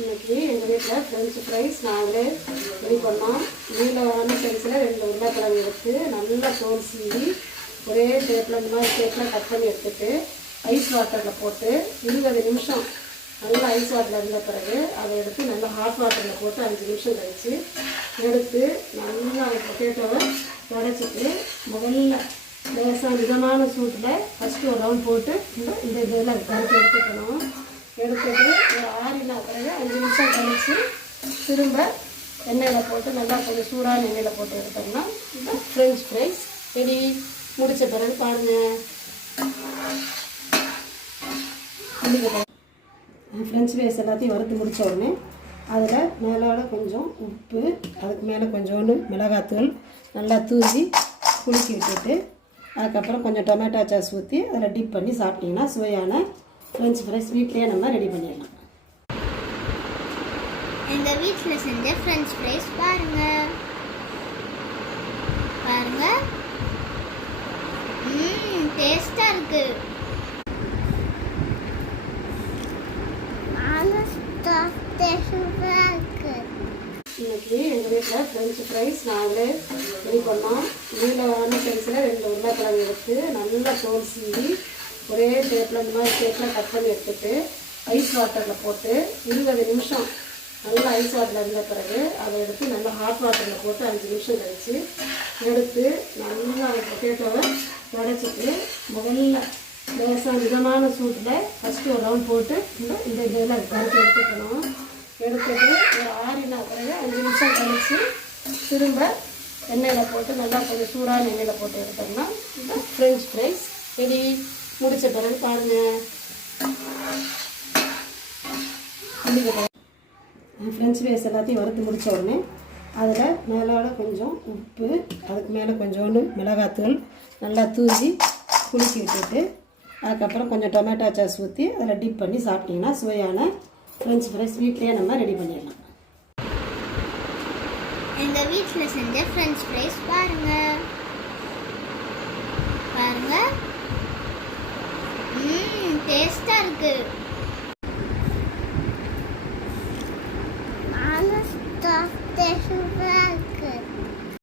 இன்னைக்கு எங்கள் வீட்டில் ஃப்ரெஞ்சு ஃப்ரைஸ் நாங்களே ரெடி பண்ணோம். நீளமான சைஸில் 2 உருளைக்கிழங்கு எடுத்து நல்லா தோல் சீவி ஒரே ஷேப்பில் இந்த மாதிரி ஷேப்பில் கட் பண்ணி எடுத்துட்டு ஐஸ் வாட்டரில் போட்டு 20 நிமிஷம் நல்லா ஐஸ் வாட்டரில் இருந்த பிறகு அதை எடுத்து நல்லா ஹாட் வாட்டரில் போட்டு 5 நிமிஷம் கழித்து எடுத்து நல்லா பொட்டேட்டோவை உடைச்சிட்டு முதல்ல லேசாக மிதமான சூட்டில் ஃபஸ்ட்டு ஒரு ரவுண்ட் போட்டு இந்த இதில் கருத்து எடுத்துக்கணும். எடுத்துட்டு ஒரு ஆறின பிறகு 5 நிமிஷம் கழித்து திரும்ப எண்ணெயில் போட்டு நல்லா கொஞ்சம் சூடான எண்ணெயில் போட்டு எடுத்தோம்னா இந்த ஃப்ரெஞ்ச் ஃப்ரைஸ் ரெடி. முடித்த பிறகு பாருங்கள். ஃப்ரெஞ்ச் ஃப்ரைஸ் எல்லாத்தையும் வறுத்து முடித்த உடனே அதில் மேலோட கொஞ்சம் உப்பு, அதுக்கு மேலே கொஞ்சோண்டு மிளகாத்தூள் நல்லா தூவி குலுக்கி விட்டுட்டு அதுக்கப்புறம் கொஞ்சம் டொமேட்டோ சாஸ் ஊற்றி அதில் டிப் பண்ணி சாப்பிட்டிங்கன்னா சுவையான ஃப்ரெஞ்ச் ஃப்ரைஸ் வீட்லேயே நம்ம ரெடி பண்ணிடலாம். எங்கள் வீட்டில் செஞ்ச ஃப்ரெஞ்ச் ஃப்ரைஸ் பாருங்கள் பாருங்கள், டேஸ்ட்டாக இருக்குது. இன்னைக்கு எங்கள் வீட்டில் ஃப்ரெஞ்சு ஃப்ரைஸ் நாங்களே ரெடி பண்ணோம். நீளமான சைஸில் 2 உருளைக்கிழங்கு எடுத்து நல்லா தோல் சீவி ஒரே ஷேப்பில் இந்த மாதிரி ஷேப்பில் கட் பண்ணி எடுத்துட்டு ஐஸ் வாட்டரில் போட்டு 20 நிமிஷம் நல்லா ஐஸ் வாட்டரில் இருந்த பிறகு அதை எடுத்து நல்லா ஹாட் வாட்டரில் போட்டு 5 நிமிஷம் கழித்து எடுத்து நல்லா பொட்டேட்டோவை உடைச்சிட்டு முதல்ல லேசாக மிதமான சூட்டில் ஃபஸ்ட்டு ஒரு ரவுண்ட் போட்டு இந்த இதில் கருத்து எடுத்துக்கணும். எடுத்துட்டு ஒரு ஆறின பிறகு 5 நிமிஷம் கழித்து திரும்ப எண்ணெயில் போட்டு நல்லா கொஞ்சம் சூடான எண்ணெயில் போட்டு எடுத்தோம்னா இந்த ஃப்ரெஞ்ச் ஃப்ரைஸ் ரெடி. முடித்த பிறகு பாருங்கள். ஃப்ரெஞ்ச் ஃப்ரைஸ் எல்லாத்தையும் வறுத்து முடித்த உடனே அதில் மேலோட கொஞ்சம் உப்பு, அதுக்கு மேலே கொஞ்சோண்டு மிளகாத்தூள் நல்லா தூவி குலுக்கி விட்டுட்டு அதுக்கப்புறம் கொஞ்சம் டொமேட்டோ சாஸ் ஊற்றி அதில் டிப் பண்ணி சாப்பிட்டிங்கன்னா சுவையான ஃப்ரெஞ்ச் ஃப்ரைஸ் வீட்லேயே நம்ம ரெடி பண்ணிடலாம். எங்கள் வீட்டில் செஞ்ச ஃப்ரெஞ்ச் ஃப்ரைஸ் பாருங்கள் பாருங்கள், டேஸ்ட்டாக இருக்குது.